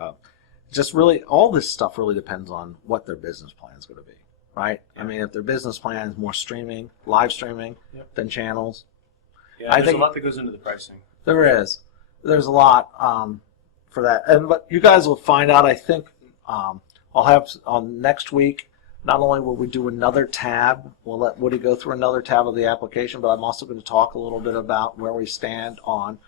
just really, all this stuff really depends on what their business plan is going to be, right? I mean, if their business plan is more streaming, live streaming, than channels. Yeah, there's a lot that goes into the pricing. There is. There's a lot for that. But you guys will find out, I think, I'll have on next week, not only will we do another tab, we'll let Woody go through another tab of the application, but I'm also going to talk a little bit about where we stand on,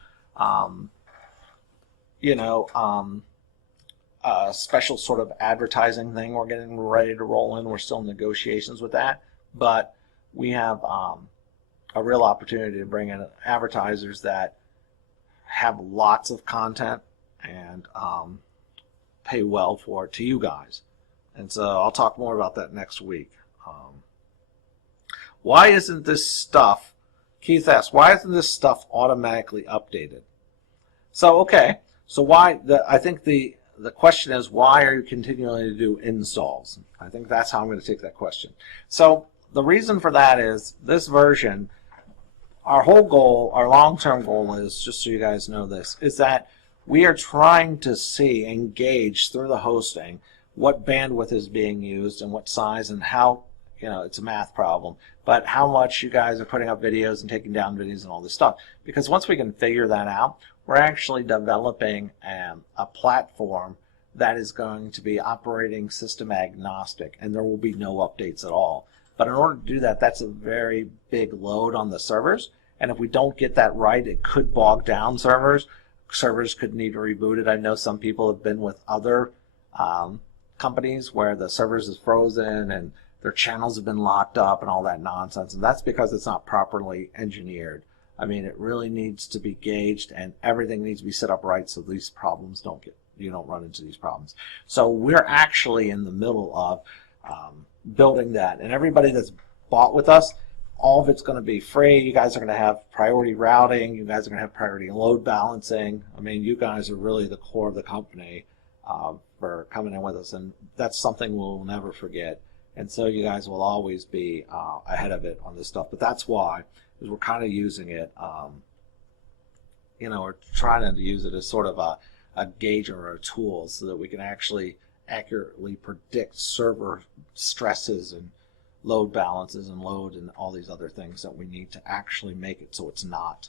a special sort of advertising thing we're getting ready to roll in. We're still in negotiations with that, but we have a real opportunity to bring in advertisers that have lots of content and pay well for it to you guys. And so I'll talk more about that next week. Why isn't this stuff, Keith asked, why isn't this stuff automatically updated? So, okay, so I think the question is, why are you continuing to do installs? I think that's how I'm going to take that question. So the reason for that is this version, our whole goal, our long-term goal is, just so you guys know this, is that we are trying to engage through the hosting what bandwidth is being used and what size and how, it's a math problem, but how much you guys are putting up videos and taking down videos and all this stuff. Because once we can figure that out, we're actually developing a platform that is going to be operating system agnostic, and there will be no updates at all. But in order to do that, that's a very big load on the servers, and if we don't get that right, it could bog down servers. Servers could need rebooted. I know some people have been with other companies where the servers is frozen and their channels have been locked up and all that nonsense, and that's because it's not properly engineered. I mean, it really needs to be gauged, and everything needs to be set up right so these problems you don't run into these problems. So we're actually in the middle of building that, and everybody that's bought with us, all of it's going to be free. You guys are going to have priority routing. You guys are going to have priority load balancing. I mean, you guys are really the core of the company for coming in with us, and that's something we'll never forget. And so you guys will always be ahead of it on this stuff. But that's why, is we're kind of using it, we're trying to use it as sort of a gauge or a tool so that we can actually accurately predict server stresses and load balances and load and all these other things that we need to actually make it so it's not.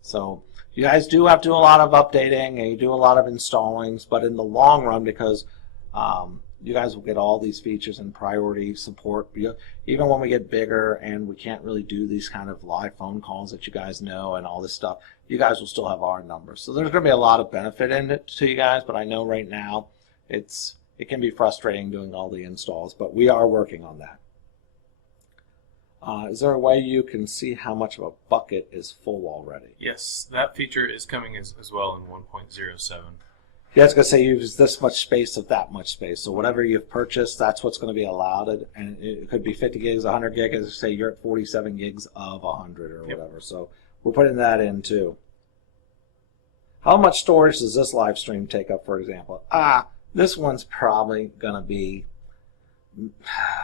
So you guys do have to do a lot of updating and you do a lot of installings, but in the long run, because you guys will get all these features and priority support. Even when we get bigger and we can't really do these kind of live phone calls that you guys know and all this stuff, you guys will still have our numbers. So there's going to be a lot of benefit in it to you guys, but I know right now it can be frustrating doing all the installs, but we are working on that. Is there a way you can see how much of a bucket is full already? Yes, that feature is coming as well in 1.07. Yeah, I was going to say use this much space of that much space. So whatever you've purchased, that's what's going to be allowed. And it could be 50 gigs, 100 gigs. As I say, you're at 47 gigs of 100 or whatever. So we're putting that in too. How much storage does this live stream take up, for example? This one's probably going to be...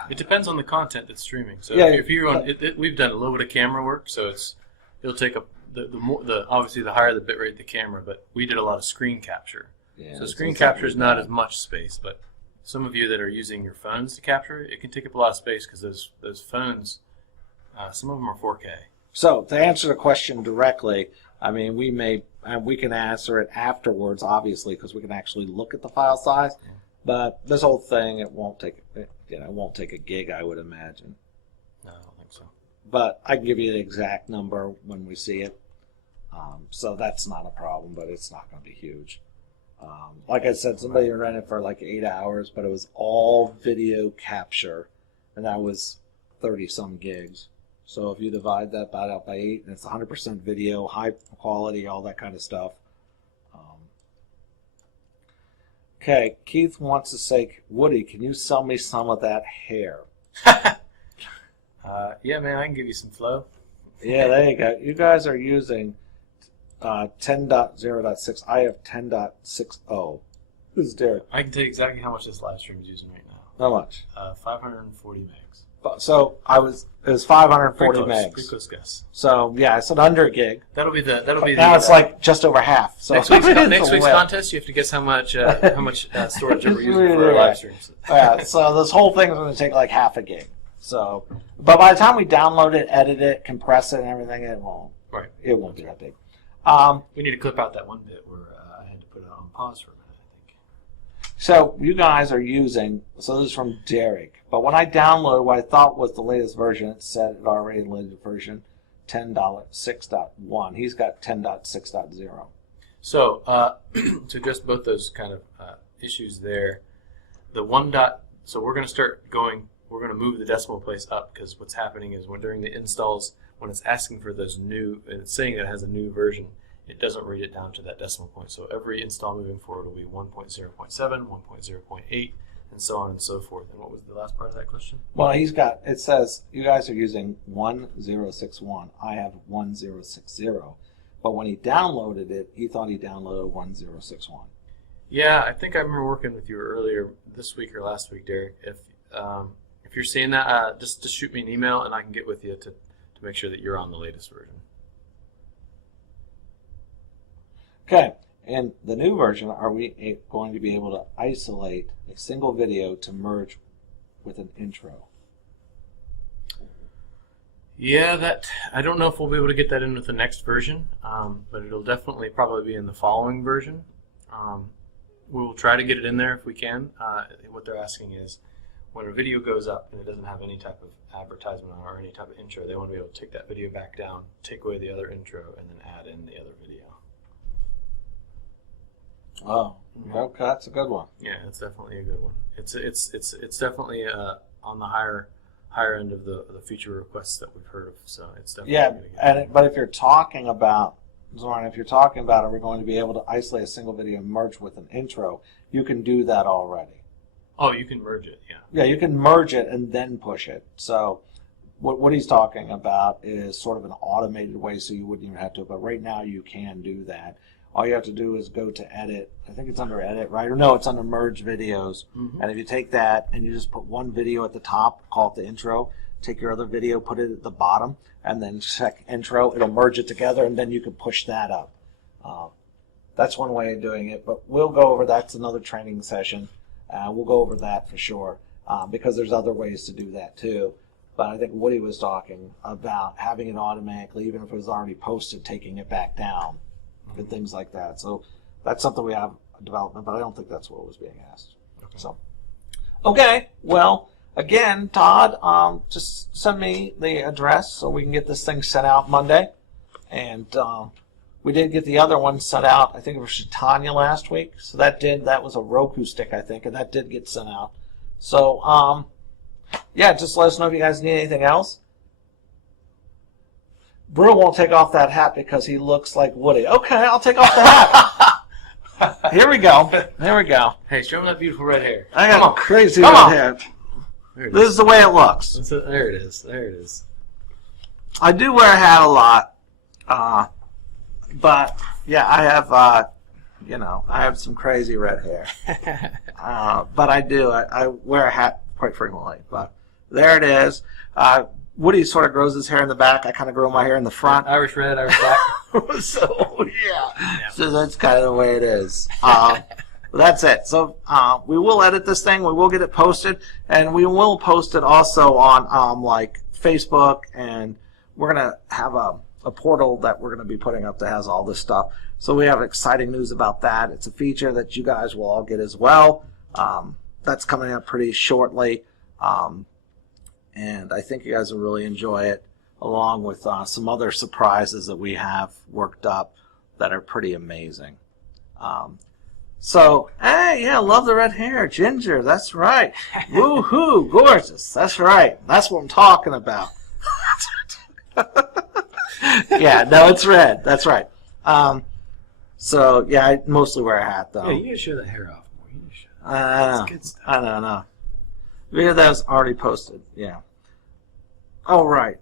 It depends on the content that's streaming. So yeah, if you're on, we've done a little bit of camera work, so it'll take up obviously the higher the bitrate the camera, but we did a lot of screen capture. Yeah, so screen capture is not as much space, but some of you that are using your phones to capture it can take up a lot of space because those phones, some of them are 4K. So to answer the question directly, I mean, we can answer it afterwards, obviously, because we can actually look at the file size. Yeah. But this whole thing, it won't take a gig, I would imagine. No, I don't think so. But I can give you the exact number when we see it. So that's not a problem, but it's not going to be huge. Like I said, somebody ran it for like 8 hours, but it was all video capture, and that was 30-some gigs. So if you divide that out by 8, and it's 100% video, high quality, all that kind of stuff. Okay, Keith wants to say, Woody, can you sell me some of that hair? Yeah, man, I can give you some flow. Yeah, there you go. You guys are using 10.0.6. I have 10.60. This is Derek. I can tell you exactly how much this live stream is using right now. How much? 540 megs. So it was 540 megs. Pretty close guess. So yeah, it's an under a gig. That'll be now it's like just over half. So next week's contest, you have to guess how much storage we're using for our live streams. Yeah, so this whole thing is going to take like half a gig. So, but by the time we download it, edit it, compress it, and everything, it won't be that big. We need to clip out that one bit where I had to put it on pause for a minute, I think. So you guys are using, so this is from Derek, but when I downloaded what I thought was the latest version, it said it already the latest version, 10.6.1. He's got 10.6.0. So to address both those kind of issues there, so we're going to start going, we're going to move the decimal place up because what's happening is when during the installs, when it's asking for those new, and it's saying that it has a new version, it doesn't read it down to that decimal point. So every install moving forward will be 1.0.7, 1.0.8, and so on and so forth. And what was the last part of that question? Well, it says you guys are using 1061. I have 1060. But when he downloaded it, he thought he downloaded 1061. Yeah, I think I remember working with you earlier this week or last week, Derek. If you're seeing that, just shoot me an email and I can get with you to make sure that you're on the latest version. Okay, in the new version, are we going to be able to isolate a single video to merge with an intro? Yeah, I don't know if we'll be able to get that in with the next version, but it'll definitely probably be in the following version. We will try to get it in there if we can. What they're asking is, when a video goes up and it doesn't have any type of advertisement on it or any type of intro, they want to be able to take that video back down, take away the other intro, and then add in the other video. Oh, okay, that's a good one. Yeah, it's definitely a good one. It's definitely on the higher end of the feature requests that we've heard of. So it's definitely but if you're talking about, Zoran, are we going to be able to isolate a single video and merge with an intro? You can do that already. Oh, you can merge it, yeah. Yeah, you can merge it and then push it. So what he's talking about is sort of an automated way, so you wouldn't even have to. But right now you can do that. All you have to do is go to edit. I think it's under edit, right? Or no, it's under merge videos. Mm-hmm. And if you take that and you just put one video at the top, call it the intro, take your other video, put it at the bottom, and then check intro, it'll merge it together, and then you can push that up. That's one way of doing it, but we'll go over that's another training session. We'll go over that for sure, because there's other ways to do that too. But I think Woody was talking about having it automatically, even if it was already posted, taking it back down and things like that. So that's something we have in development, but I don't think that's what was being asked. Okay. So, okay, well, again, Todd, just send me the address so we can get this thing sent out Monday. And we did get the other one sent out, I think it was Tanya last week. So that was a Roku stick, I think, and that did get sent out. So, yeah, just let us know if you guys need anything else. Brew won't take off that hat because he looks like Woody. Okay, I'll take off the hat. Here we go. Hey, show him that beautiful red hair. I got crazy red hair. This is the way it looks. There it is. I do wear a hat a lot. But yeah, I have, I have some crazy red hair. But I wear a hat quite frequently. But there it is. Woody sort of grows his hair in the back. I kind of grow my hair in the front. Irish red, Irish black. So, yeah. So that's kind of the way it is. That's it. So we will edit this thing. We will get it posted, and we will post it also on like Facebook, and we're gonna have a portal that we're gonna be putting up that has all this stuff. So we have exciting news about that. It's a feature that you guys will all get as well. That's coming up pretty shortly, and I think you guys will really enjoy it, along with some other surprises that we have worked up that are pretty amazing. So, hey, yeah, love the red hair. Ginger, that's right. Woo-hoo, gorgeous. That's right. That's what I'm talking about. Yeah, no, it's red. That's right. So, yeah, I mostly wear a hat, though. Yeah, you need to show the hair off more. You need to show That's good stuff. I don't know. Video that was already posted, yeah. Oh, right.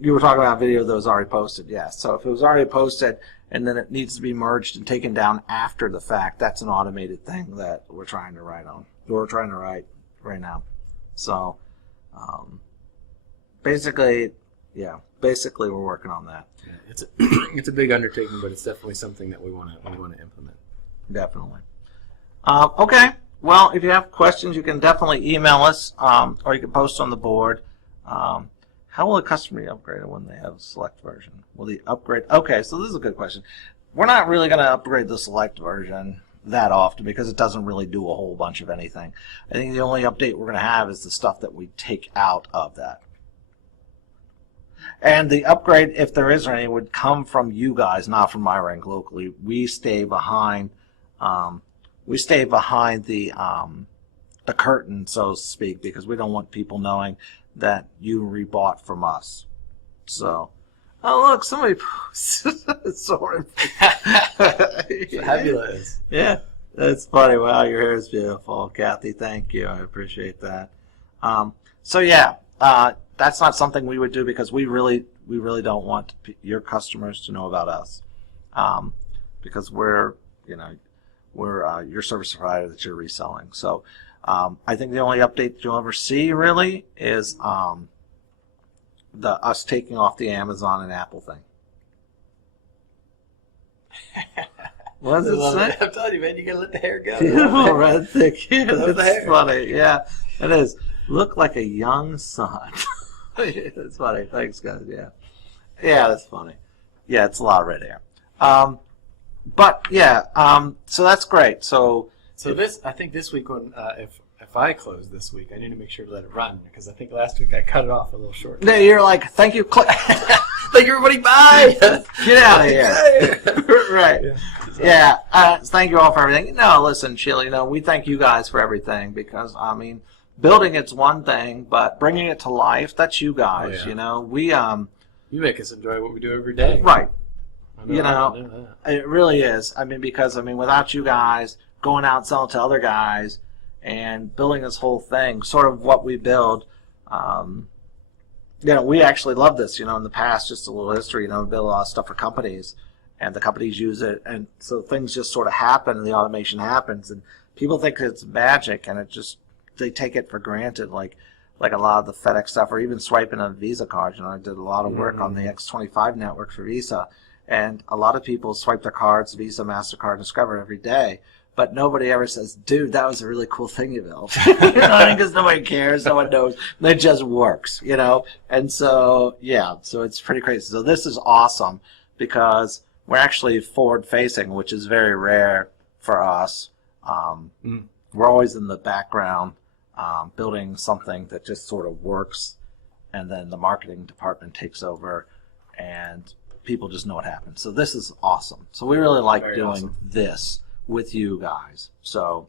You were talking about a video that was already posted, yeah. So if it was already posted and then it needs to be merged and taken down after the fact, that's an automated thing that we're trying to write right now. So basically we're working on that. Yeah, it's a big undertaking, but it's definitely something that we want to implement. Definitely. Okay. Well, if you have questions, you can definitely email us, or you can post on the board. How will a customer be upgraded when they have a select version? Will the upgrade? Okay, so this is a good question. We're not really going to upgrade the select version that often because it doesn't really do a whole bunch of anything. I think the only update we're going to have is the stuff that we take out of that. And the upgrade, if there is any, would come from you guys, not from my rank locally. We stay behind. We stay behind the curtain, so to speak, because we don't want people knowing that you rebought from us. So, oh look, somebody posted sort of. Fabulous. Yeah, that's funny. Wow, your hair is beautiful, Kathy. Thank you. I appreciate that. So yeah, that's not something we would do because we really don't want your customers to know about us, because we're your service provider that you're reselling. So I think the only update you'll ever see really is us taking off the Amazon and Apple thing. What does it say? I'm telling you, man, you gotta let the hair go. Beautiful red thick hair. Love the That's hair. funny. Yeah, it is. Look like a young son. That's funny. Thanks, guys. Yeah. Yeah, that's funny. Yeah, it's a lot of red hair. But yeah, so that's great. So this, I think this week when if I close this week, I need to make sure to let it run because I think last week I cut it off a little short. no, you're like, thank you, Thank you, everybody. Bye. get out of here. Right. Yeah. Thank you all for everything. No, listen, Sheila, we thank you guys for everything because, I mean, building it's one thing, but bringing it to life, that's you guys. Oh, yeah. We You make us enjoy what we do every day. right. I know that. It really is. I mean, because without you guys going out and selling to other guys and building this whole thing, sort of what we build, we actually love this. In the past, just a little history. We build a lot of stuff for companies, and the companies use it, and so things just sort of happen, and the automation happens, and people think it's magic, and they take it for granted, like a lot of the FedEx stuff, or even swiping a Visa card. I did a lot of work on the X25 network for Visa. And a lot of people swipe their cards, Visa, MasterCard, Discover every day. But nobody ever says, dude, that was a really cool thing you built. Because nobody cares, no one knows. It just works, And so, yeah, so it's pretty crazy. So this is awesome because we're actually forward-facing, which is very rare for us. We're always in the background building something that just sort of works, and then the marketing department takes over, and people just know what happens. So this is awesome. So we really like Very doing awesome. this with you guys. So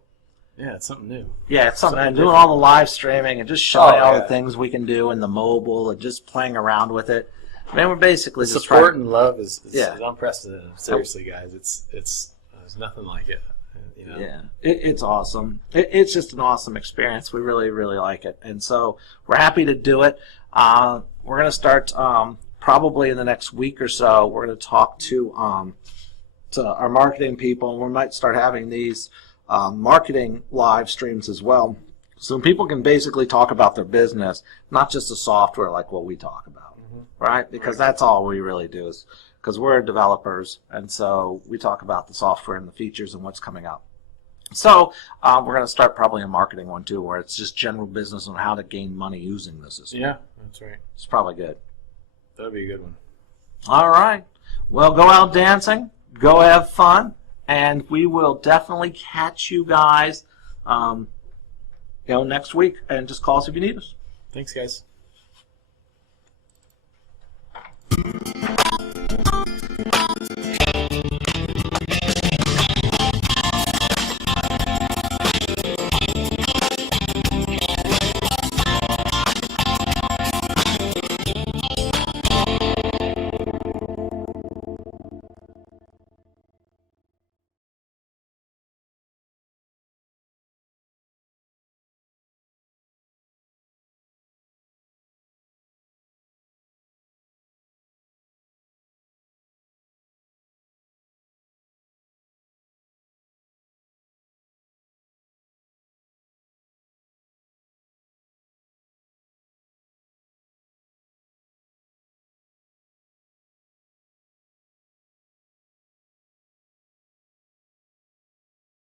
Yeah, it's something new. yeah, it's something. And Something doing all the live streaming and just showing all the yeah. things we can do in the mobile and just playing around with it. We're basically The just support trying. and love is Yeah. unprecedented. Seriously, guys, it's there's nothing like it. Yeah, it's awesome. It's just an awesome experience. We really, really like it, and so we're happy to do it. We're going to start probably in the next week or so. We're going to talk to our marketing people, and we might start having these marketing live streams as well, so people can basically talk about their business, not just the software like what we talk about, right? Because that's all we really do is because we're developers, and so we talk about the software and the features and what's coming up. So we're going to start probably a marketing one too, where it's just general business on how to gain money using the system. Yeah, that's right. It's probably good. That'd be a good one. All right. Well, go out dancing. Go have fun. And we will definitely catch you guys next week. And just call us if you need us. Thanks, guys.